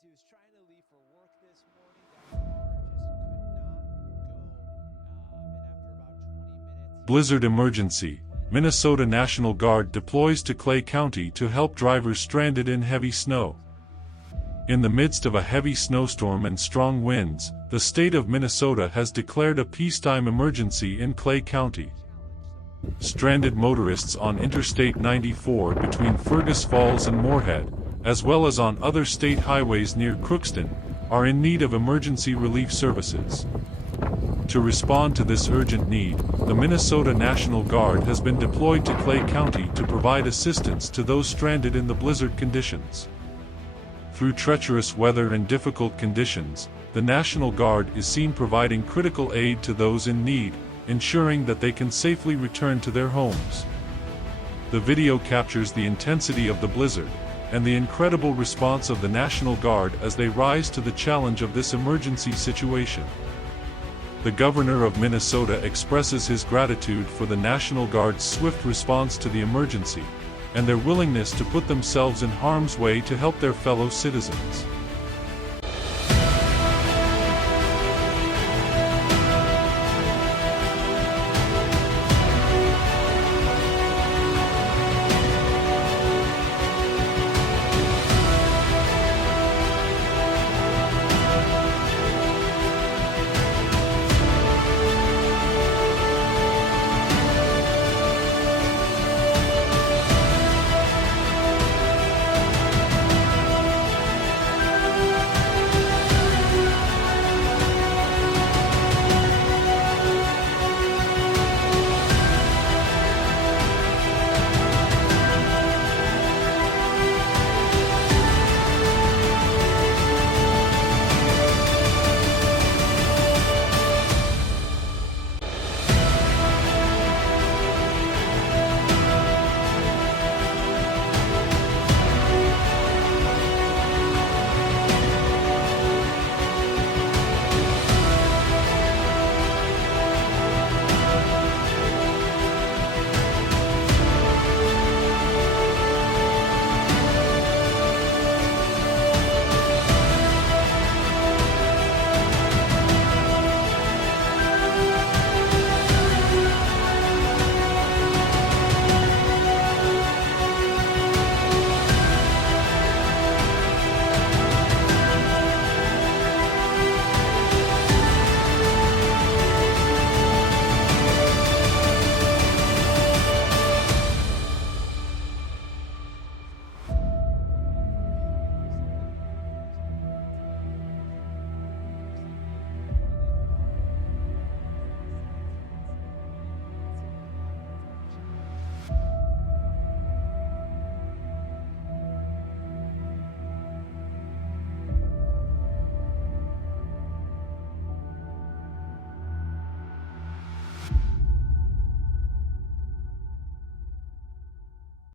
as he was trying to leave for work this morning. That car just could not go. And after about 20 minutes... Blizzard emergency. Minnesota National Guard deploys to Clay County to help drivers stranded in heavy snow. In the midst of a heavy snowstorm and strong winds, the state of Minnesota has declared a peacetime emergency in Clay County. Stranded motorists on Interstate 94 between Fergus Falls and Moorhead, as well as on other state highways near Crookston, are in need of emergency relief services. To respond to this urgent need, the Minnesota National Guard has been deployed to Clay County to provide assistance to those stranded in the blizzard conditions. Through treacherous weather and difficult conditions, the National Guard is seen providing critical aid to those in need, ensuring that they can safely return to their homes. The video captures the intensity of the blizzard, and the incredible response of the National Guard as they rise to the challenge of this emergency situation. The governor of Minnesota expresses his gratitude for the National Guard's swift response to the emergency, and their willingness to put themselves in harm's way to help their fellow citizens.